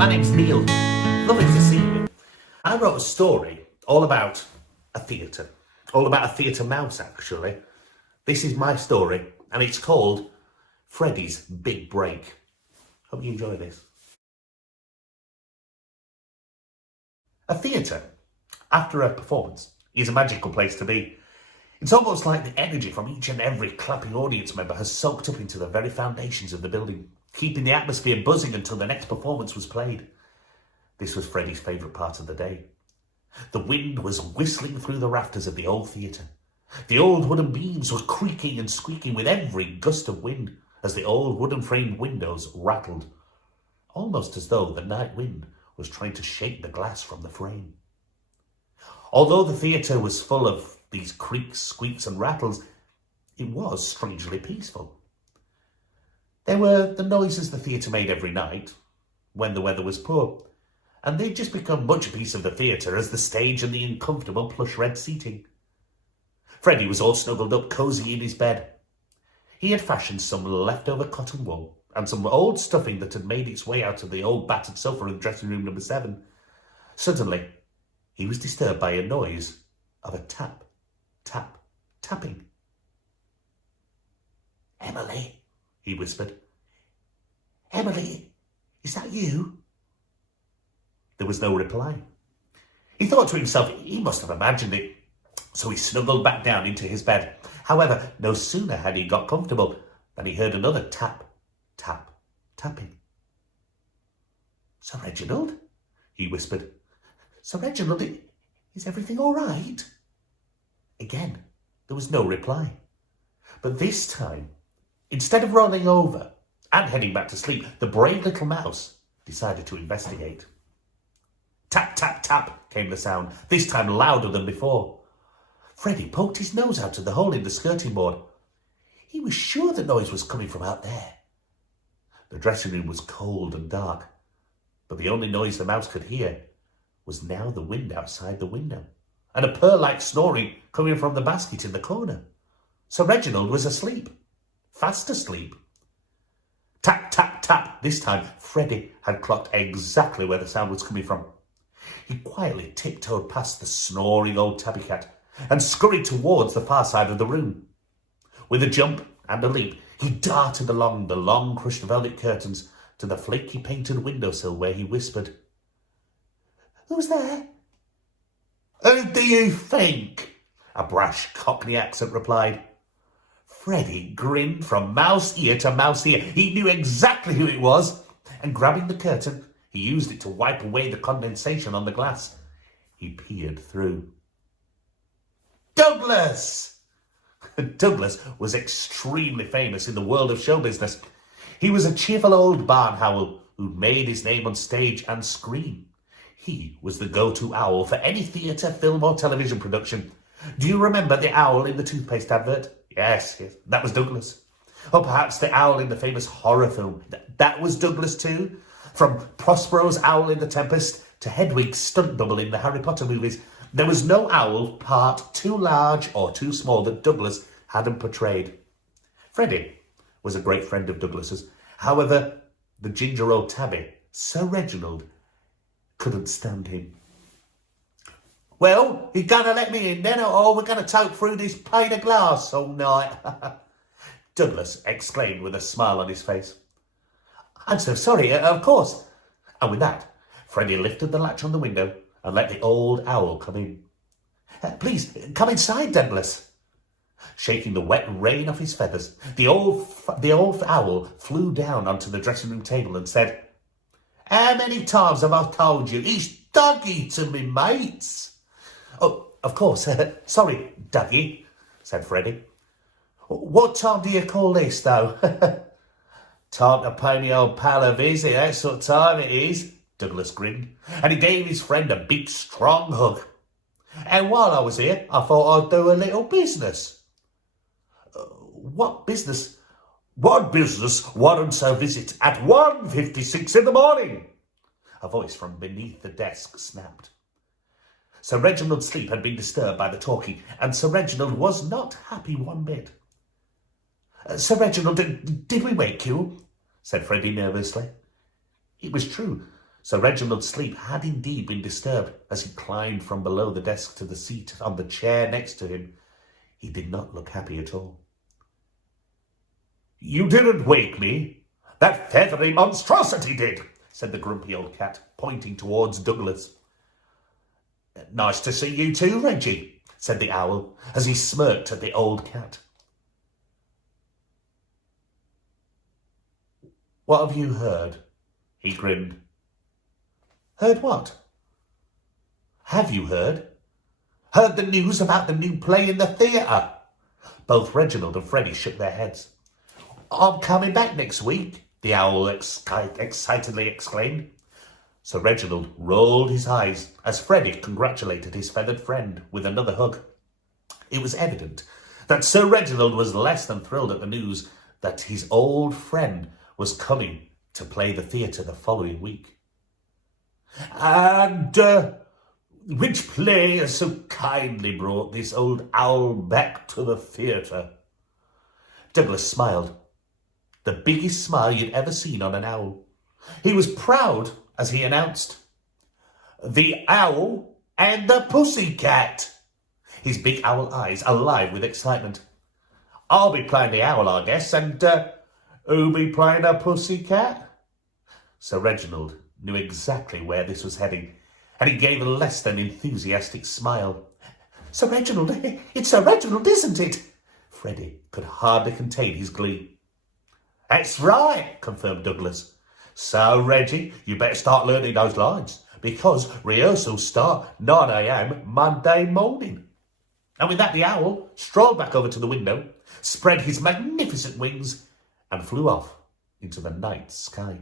My name's Neil. Lovely to see you. I wrote a story all about a theatre. All about a theatre mouse, actually. This is my story, and it's called Freddy's Big Break. Hope you enjoy this. A theatre, after a performance, is a magical place to be. It's almost like the energy from each and every clapping audience member has soaked up into the very foundations of the building, keeping the atmosphere buzzing until the next performance was played. This was Freddy's favourite part of the day. The wind was whistling through the rafters of the old theatre. The old wooden beams were creaking and squeaking with every gust of wind as the old wooden framed windows rattled, almost as though the night wind was trying to shake the glass from the frame. Although the theatre was full of these creaks, squeaks and rattles, it was strangely peaceful. There were the noises the theatre made every night when the weather was poor, and they'd just become much a piece of the theatre as the stage and the uncomfortable plush red seating. Freddy was all snuggled up cosy in his bed. He had fashioned some leftover cotton wool and some old stuffing that had made its way out of the old battered sofa in dressing room number 7. Suddenly, he was disturbed by a noise of a tap, tap, tapping. "Emily," he whispered. "Emily, is that you?" There was no reply. He thought to himself he must have imagined it, so he snuggled back down into his bed. However, no sooner had he got comfortable than he heard another tap, tap, tapping. "Sir Reginald?" he whispered. "Sir Reginald, is everything all right?" Again, there was no reply. But this time, instead of rolling over and heading back to sleep, the brave little mouse decided to investigate. Tap, tap, tap came the sound, this time louder than before. Freddy poked his nose out of the hole in the skirting board. He was sure the noise was coming from out there. The dressing room was cold and dark, but the only noise the mouse could hear was now the wind outside the window, and a purr-like snoring coming from the basket in the corner. Sir Reginald was asleep, fast asleep. Tap, tap, tap. This time, Freddy had clocked exactly where the sound was coming from. He quietly tiptoed past the snoring old tabby cat and scurried towards the far side of the room. With a jump and a leap, he darted along the long crushed velvet curtains to the flaky painted windowsill where he whispered, "Who's there?" "Who do you think?" a brash Cockney accent replied. Freddy grinned from mouse ear to mouse ear. He knew exactly who it was, and grabbing the curtain, he used it to wipe away the condensation on the glass. He peered through. Douglas! Douglas was extremely famous in the world of show business. He was a cheerful old barn owl who'd made his name on stage and screen. He was the go-to owl for any theatre, film or television production. Do you remember the owl in the toothpaste advert? Yes, that was Douglas. Or perhaps the owl in the famous horror film. That was Douglas too. From Prospero's owl in The Tempest to Hedwig's stunt double in the Harry Potter movies, there was no owl part too large or too small that Douglas hadn't portrayed. Freddy was a great friend of Douglas's. However, the ginger old tabby, Sir Reginald, couldn't stand him. "Well, you're going to let me in then, or we're going to talk through this pane of glass all night?" Douglas exclaimed with a smile on his face. "I'm so sorry, of course." And with that, Freddy lifted the latch on the window and let the old owl come in. "Please, come inside, Douglas." Shaking the wet rain off his feathers, the old owl flew down onto the dressing room table and said, "How many times have I told you? He's Dougie to me mates." "Oh, of course. Sorry, Dougie," said Freddy. "What time do you call this, though?" "Time to pay me old pal a visit, that's what time it is," Douglas grinned, and he gave his friend a big, strong hug. "And while I was here, I thought I'd do a little business." What business? What business warrants a visit at 1:56 in the morning?" a voice from beneath the desk snapped. Sir Reginald's sleep had been disturbed by the talking, and Sir Reginald was not happy one bit. "Sir Reginald, did we wake you?" said Freddy nervously. It was true. Sir Reginald's sleep had indeed been disturbed as he climbed from below the desk to the seat on the chair next to him. He did not look happy at all. "You didn't wake me. That feathery monstrosity did," said the grumpy old cat, pointing towards Douglas. "Nice to see you too, Reggie," said the owl, as he smirked at the old cat. "What have you heard?" he grinned. "Heard what?" "Have you heard?" "Heard the news about the new play in the theatre?" Both Reginald and Freddy shook their heads. "I'm coming back next week," the owl excitedly exclaimed. Sir Reginald rolled his eyes as Freddy congratulated his feathered friend with another hug. It was evident that Sir Reginald was less than thrilled at the news that his old friend was coming to play the theatre the following week. "And which play has so kindly brought this old owl back to the theatre?" Douglas smiled, the biggest smile you'd ever seen on an owl. He was proud as he announced, "The Owl and the Pussycat," his big owl eyes alive with excitement. "I'll be playing the owl, I guess, and who'll be playing the pussycat?" Sir Reginald knew exactly where this was heading, and he gave a less than enthusiastic smile. "Sir Reginald, it's Sir Reginald, isn't it?" Freddy could hardly contain his glee. "That's right," confirmed Douglas. "So, Reggie, you better start learning those lines, because rehearsals start 9 a.m. Monday morning." And with that, the owl strolled back over to the window, spread his magnificent wings, and flew off into the night sky.